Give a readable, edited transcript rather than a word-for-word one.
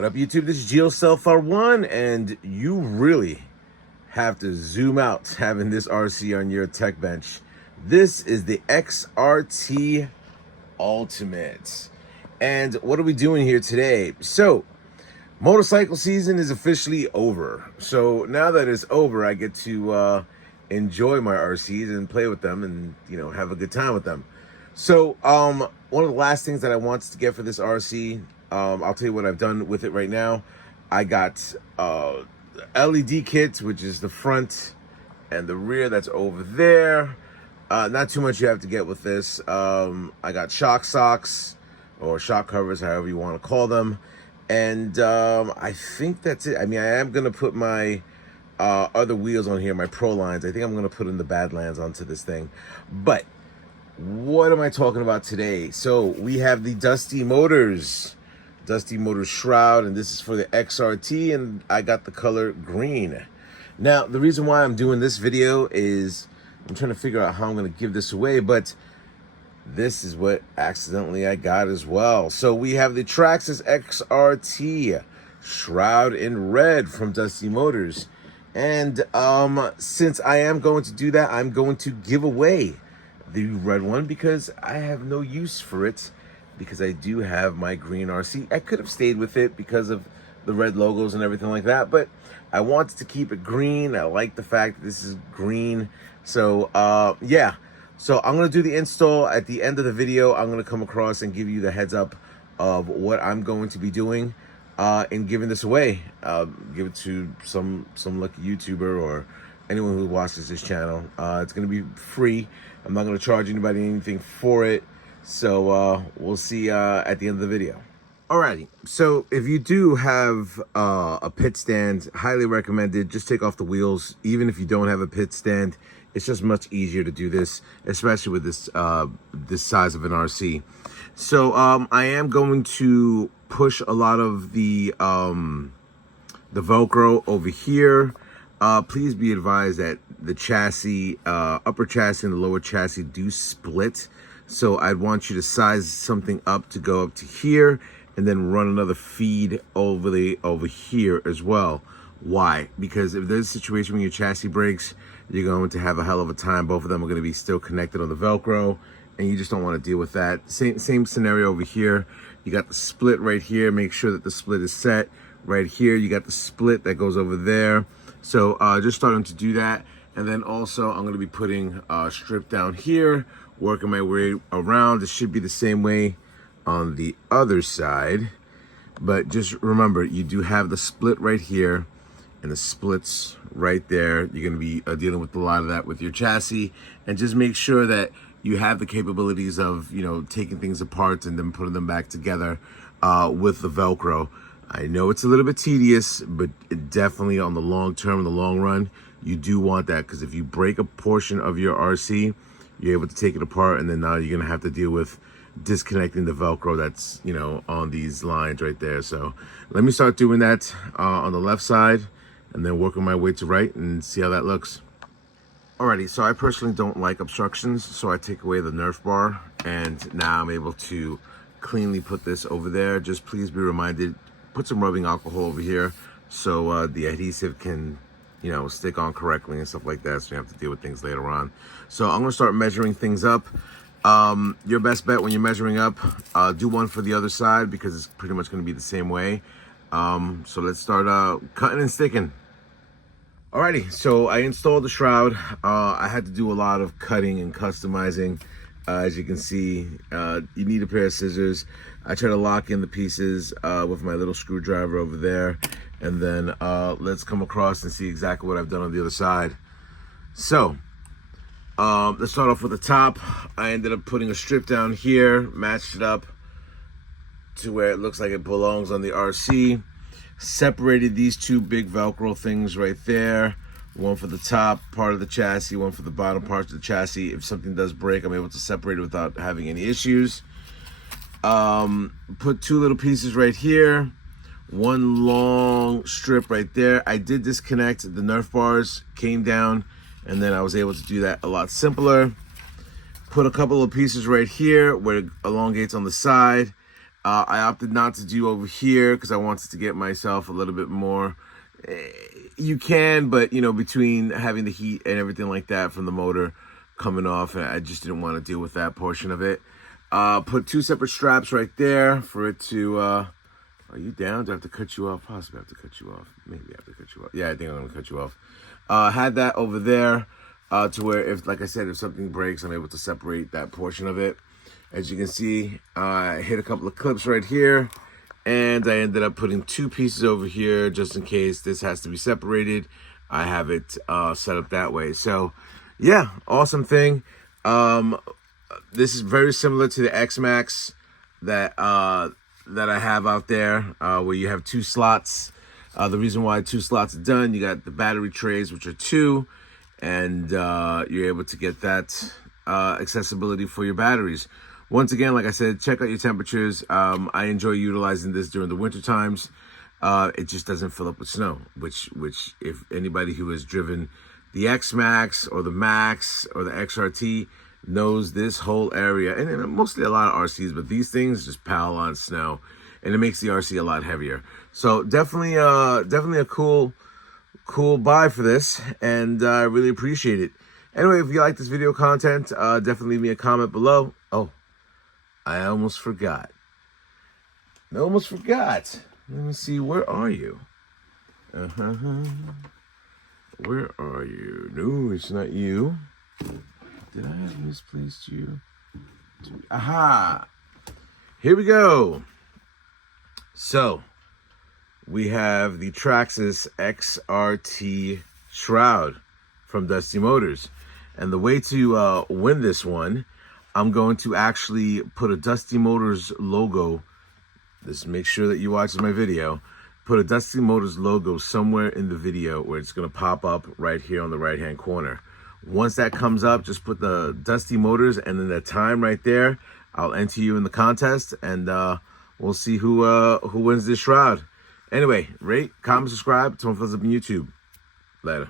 What up, YouTube? This is GeoSelfR1, and you really have to zoom out having this RC on your tech bench. This is the XRT Ultimate. And what are we doing here today? So, motorcycle season is officially over. So now that it's over, I get to enjoy my RCs and play with them and, have a good time with them. So, one of the last things that I wanted to get for this RC, I'll tell you what I've done with it right now. I got LED kits, which is the front and the rear that's over there. Not too much you have to get with this. I got shock socks or shock covers, however you want to call them. And I think that's it. I mean, I am going to put my other wheels on here, my Pro Lines. I think I'm going to put in the Badlands onto this thing. But what am I talking about today? So we have the Dusty Motors Shroud, and this is for the XRT, and I got the color green. Now, the reason why I'm doing this video is I'm trying to figure out how I'm going to give this away, but this is what accidentally I got as well. So we have the Traxxas XRT Shroud in red from Dusty Motors. And since I am going to do that, I'm going to give away the red one because I have no use for it, because I do have my green RC. I could have stayed with it because of the red logos and everything like that, but I wanted to keep it green. I like the fact that this is green. So yeah, so I'm gonna do the install at the end of the video. I'm gonna come across and give you the heads up of what I'm going to be doing in giving this away. Give it to some lucky YouTuber or anyone who watches this channel. It's gonna be free. I'm not gonna charge anybody anything for it. So we'll see at the end of the video. Alrighty, so if you do have a pit stand, highly recommended. Just take off the wheels. Even if you don't have a pit stand, it's just much easier to do this, especially with this this size of an RC. So I am going to push a lot of the Velcro over here. Please be advised that the chassis, upper chassis and the lower chassis do split. So I'd want you to size something up to go up to here and then run another feed over here as well. Why? Because if there's a situation when your chassis breaks, you're going to have a hell of a time. Both of them are going to be still connected on the Velcro, and you just don't want to deal with that. Same scenario over here. You got the split right here. Make sure that the split is set. Right here, you got the split that goes over there. So just starting to do that. And then also I'm going to be putting a strip down here, working my way around. It should be the same way on the other side. But just remember, you do have the split right here and the splits right there. You're going to be dealing with a lot of that with your chassis. And just make sure that you have the capabilities of, taking things apart and then putting them back together with the Velcro. I know it's a little bit tedious, but definitely on the long term, in the long run, you do want that, because if you break a portion of your RC, you're able to take it apart, and then now you're going to have to deal with disconnecting the Velcro that's, on these lines right there. So let me start doing that on the left side and then working my way to right and see how that looks. Alrighty, so I personally don't like obstructions, so I take away the Nerf bar, and now I'm able to cleanly put this over there. Just please be reminded, put some rubbing alcohol over here so the adhesive can stick on correctly and stuff like that, so you have to deal with things later on. So I'm gonna start measuring things up. Your best bet when you're measuring up, do one for the other side, because it's pretty much gonna be the same way. So let's start cutting and sticking. Alrighty, so I installed the Shroud. I had to do a lot of cutting and customizing. As you can see, you need a pair of scissors. I try to lock in the pieces with my little screwdriver over there. And then let's come across and see exactly what I've done on the other side. So let's start off with the top. I ended up putting a strip down here, matched it up to where it looks like it belongs on the RC. Separated these two big Velcro things right there. One for the top part of the chassis, one for the bottom parts of the chassis. If something does break, I'm able to separate it without having any issues. Put two little pieces right here. One long strip right there. I did disconnect the Nerf bars, came down, and then I was able to do that a lot simpler. Put a couple of pieces right here where it elongates on the side, I opted not to do over here because I wanted to get myself a little bit more. You can, but you know, between having the heat and everything like that from the motor coming off, I just didn't want to deal with that portion of it. Put 2 separate straps right there for it to, are you down? Do I have to cut you off? Possibly have to cut you off. Maybe I have to cut you off. Yeah, I think I'm going to cut you off. Had that over there to where, if, like I said, if something breaks, I'm able to separate that portion of it. As you can see, I hit a couple of clips right here, and I ended up putting 2 pieces over here just in case this has to be separated. I have it set up that way. So, yeah, awesome thing. This is very similar to the X-Max that I have out there, where you have 2 slots. The reason why 2 slots are done, you got the battery trays, which are 2, and you're able to get that accessibility for your batteries. Once again, like I said, check out your temperatures. I enjoy utilizing this during the winter times. It just doesn't fill up with snow, which if anybody who has driven the X-Max or the Max or the XRT knows, this whole area, and mostly a lot of RCs, but these things just pile on snow, and it makes the RC a lot heavier. So definitely a cool buy for this, and I really appreciate it. Anyway, if you like this video content, definitely leave me a comment below. Oh, I almost forgot. Let me see, where are you? Where are you? No, it's not you. Did I have misplaced you? Aha! Here we go. So, we have the Traxxas XRT Shroud from Dusty Motors. And the way to win this one, I'm going to actually put a Dusty Motors logo. Just make sure that you watch my video. Put a Dusty Motors logo somewhere in the video where it's going to pop up right here on the right-hand corner. Once that comes up, just put the Dusty Motors and then the time right there. I'll enter you in the contest, and we'll see who wins this Shroud. Anyway, rate, comment, subscribe. Turn on YouTube. Later.